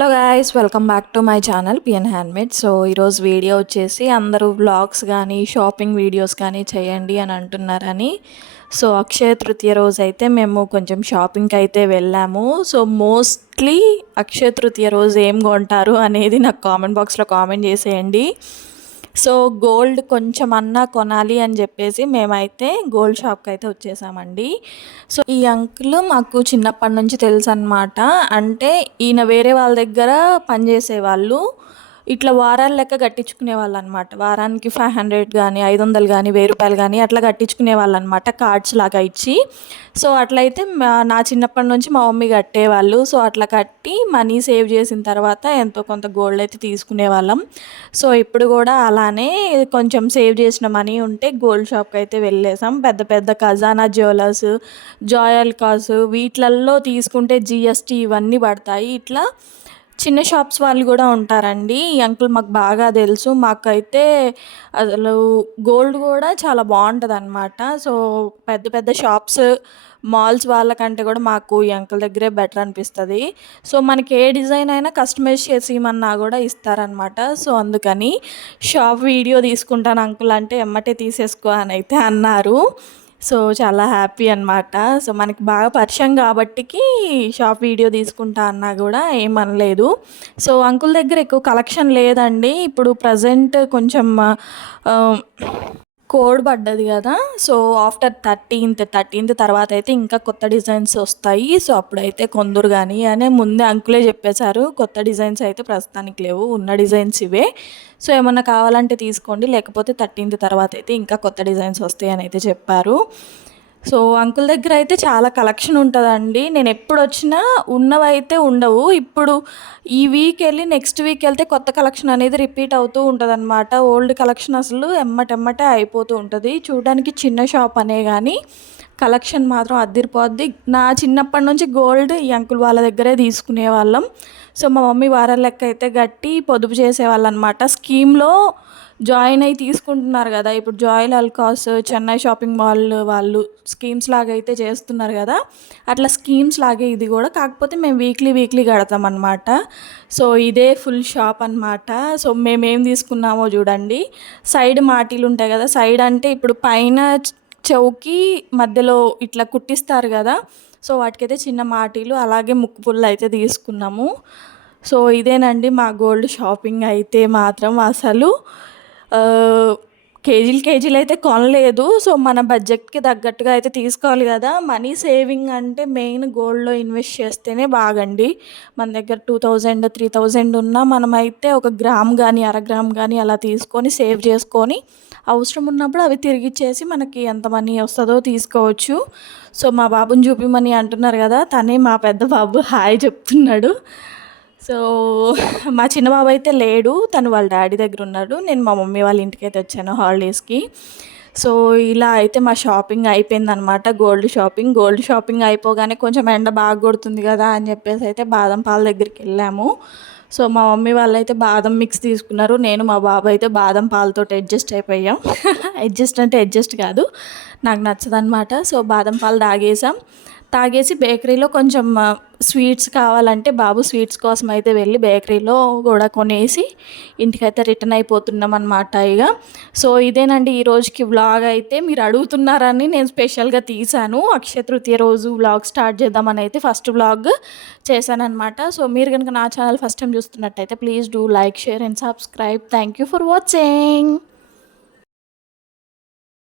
Hello guys, welcome back to my channel PN handmade. So ఈరోజు video వచ్చేసి అందరూ vlogs కానీ షాపింగ్ వీడియోస్ కానీ చేయండి అని అంటున్నారని. సో అక్షయ తృతీయ రోజు అయితే మేము కొంచెం షాపింగ్కి అయితే వెళ్ళాము. సో మోస్ట్లీ అక్షయ తృతీయ రోజు ఏం కొంటారు అనేది నాకు కామెంట్ బాక్స్లో కామెంట్ చేసేయండి. సో గోల్డ్ కొంచెం అన్నా కొనాలి అని చెప్పేసి మేమైతే గోల్డ్ షాప్కి అయితే వచ్చేసామండి. సో ఈ అంకుల్ మాకు చిన్నప్పటి నుంచి తెలుసు అనమాట. అంటే ఈయన వేరే వాళ్ళ దగ్గర పనిచేసేవాళ్ళు. ఇట్లా వారాల లెక్క కట్టించుకునే వాళ్ళు అనమాట. వారానికి 500 కానీ 500 కానీ 1000 రూపాయలు కానీ అట్లా కట్టించుకునే వాళ్ళు అనమాట, కార్డ్స్ లాగా ఇచ్చి. సో అట్లయితే నా చిన్నప్పటి నుంచి మా మమ్మీ కట్టేవాళ్ళు. సో అట్లా కట్టి మనీ సేవ్ చేసిన తర్వాత ఎంతో కొంత గోల్డ్ అయితే తీసుకునే వాళ్ళం. సో ఇప్పుడు కూడా అలానే కొంచెం సేవ్ చేసిన మనీ ఉంటే గోల్డ్ షాప్కి అయితే వెళ్ళేసాం. పెద్ద పెద్ద ఖజానా జ్యువెలర్స్, జాయల్కాస్ వీటిలల్లో తీసుకుంటే జిఎస్టీ ఇవన్నీ పడతాయి. ఇట్లా చిన్న షాప్స్ వాళ్ళు కూడా ఉంటారండి. ఈ అంకుల్ మాకు బాగా తెలుసు. మాకైతే అసలు గోల్డ్ కూడా చాలా బాగుంటుందన్నమాట. సో పెద్ద పెద్ద షాప్స్, మాల్స్ వాళ్ళకంటే కూడా మాకు ఈ అంకుల్ దగ్గరే బెటర్ అనిపిస్తుంది. సో మనకి ఏ డిజైన్ అయినా కస్టమైజ్ చేసి ఇమ్మన్నా కూడా ఇస్తారనమాట. సో అందుకని షాప్ వీడియో తీసుకుంటాను అంకుల్ అంటే ఎమ్మటే తీసేసుకో అని అయితే అన్నారు. సో చాలా హ్యాపీ అనమాట. సో మనకి బాగా పరిచయం కాబట్టికి షాప్ వీడియో తీసుకుంటా అన్నా కూడా ఏమనలేదు. సో అంకుల్ దగ్గర ఎక్కువ కలెక్షన్ లేదండి. ఇప్పుడు ప్రజెంట్ కొంచెం కోడ్ పడ్డది కదా. సో ఆఫ్టర్ 13th తర్వాత అయితే ఇంకా కొత్త డిజైన్స్ వస్తాయి. సో అప్పుడైతే కొందరు కానీ అనే ముందే అంకులే చెప్పేశారు, కొత్త డిజైన్స్ అయితే ప్రస్తుతానికి లేవు, ఉన్న డిజైన్స్ ఇవే. సో ఏమన్నా కావాలంటే తీసుకోండి, లేకపోతే 13th తర్వాత అయితే ఇంకా కొత్త డిజైన్స్ వస్తాయి అని అయితే చెప్పారు. సో అంకుల్ దగ్గర అయితే చాలా కలెక్షన్ ఉంటుందండి. నేను ఎప్పుడు వచ్చినా ఉన్నవైతే ఉండవు. ఇప్పుడు ఈ వీక్ వెళ్ళి నెక్స్ట్ వీక్ వెళ్తే కొత్త కలెక్షన్ అనేది రిపీట్ అవుతూ ఉంటుంది అనమాట. ఓల్డ్ కలెక్షన్ అసలు ఎమ్మటెమ్మటే అయిపోతూ ఉంటుంది. చూడడానికి చిన్న షాప్ అనే కానీ కలెక్షన్ మాత్రం అదిరిపోద్ది. నా చిన్నప్పటి నుంచి గోల్డ్ ఈ అంకుల్ వాళ్ళ దగ్గరే తీసుకునే వాళ్ళం. సో మా మమ్మీ వారాల లెక్క అయితే గట్టి పొదుపు చేసేవాళ్ళు అనమాట. స్కీమ్లో జాయిన్ అయ్యి తీసుకుంటున్నారు కదా. ఇప్పుడు జాయలుకాస్, చెన్నై షాపింగ్ మాల్ వాళ్ళు స్కీమ్స్ లాగా అయితే చేస్తున్నారు కదా. అట్లా స్కీమ్స్ లాగే ఇది కూడా, కాకపోతే మేము వీక్లీ కడతాం అనమాట. సో ఇదే ఫుల్ షాప్ అనమాట. సో మేమేం తీసుకున్నామో చూడండి. సైడ్ మాటీలు ఉంటాయి కదా. సైడ్ అంటే ఇప్పుడు పైన చౌకి మధ్యలో ఇట్లా కుట్టిస్తారు కదా. సో వాటికైతే చిన్న మాటీలు, అలాగే ముక్కు పుల్ల అయితే తీసుకున్నాము. సో ఇదేనండి మా గోల్డ్ షాపింగ్ అయితే మాత్రం. అసలు కేజీలు అయితే కొనలేదు. సో మన బడ్జెట్కి తగ్గట్టుగా అయితే తీసుకోవాలి కదా. మనీ సేవింగ్ అంటే మెయిన్ గోల్డ్లో ఇన్వెస్ట్ చేస్తేనే బాగండి. మన దగ్గర 2000 3000 ఉన్నా మనమైతే ఒక గ్రామ్ కానీ అరగ్రామ్ కానీ అలా తీసుకొని సేవ్ చేసుకొని అవసరం ఉన్నప్పుడు అవి తిరిగిచ్చేసి మనకి ఎంత మనీ వస్తుందో తీసుకోవచ్చు. సో మా బాబుని చూపిమని అంటున్నారు కదా, తనే మా పెద్ద బాబు హాయ్ చెప్తున్నాడు. సో మా చిన్న బాబు అయితే లేడు, తను వాళ్ళ డాడీ దగ్గర ఉన్నాడు. నేను మా మమ్మీ వాళ్ళ ఇంటికి అయితే వచ్చాను హాలిడేస్కి. సో ఇలా అయితే మా షాపింగ్ అయిపోయిందనమాట. గోల్డ్ షాపింగ్ అయిపోగానే కొంచెం ఎండ బాగా కొడుతుంది కదా అని చెప్పేసి అయితే బాదం పాల దగ్గరికి వెళ్ళాము. సో మా మమ్మీ వాళ్ళు అయితే బాదం మిక్స్ తీసుకున్నారు. నేను మా బాబు అయితే బాదం పాలతో అడ్జస్ట్ అయిపోయాం. అడ్జస్ట్ కాదు, నాకు నచ్చదనమాట. సో బాదం పాలు తాగేసి బేకరీలో కొంచెం స్వీట్స్ కావాలంటే బాబు స్వీట్స్ కోసం అయితే వెళ్ళి బేకరీలో కూడా కొనేసి ఇంటికైతే రిటర్న్ అయిపోతున్నాం అనమాట ఇక. సో ఇదేనండి ఈ రోజుకి వ్లాగ్ అయితే. మీరు అడుగుతున్నారని నేను స్పెషల్గా తీసాను. అక్షయ తృతీయ రోజు వ్లాగ్ స్టార్ట్ చేద్దామని అయితే ఫస్ట్ వ్లాగ్ చేశానమాట. సో మీరు కనుక నా ఛానల్ ఫస్ట్ టైం చూస్తున్నట్టయితే please do like, share and subscribe. Thank you for watching.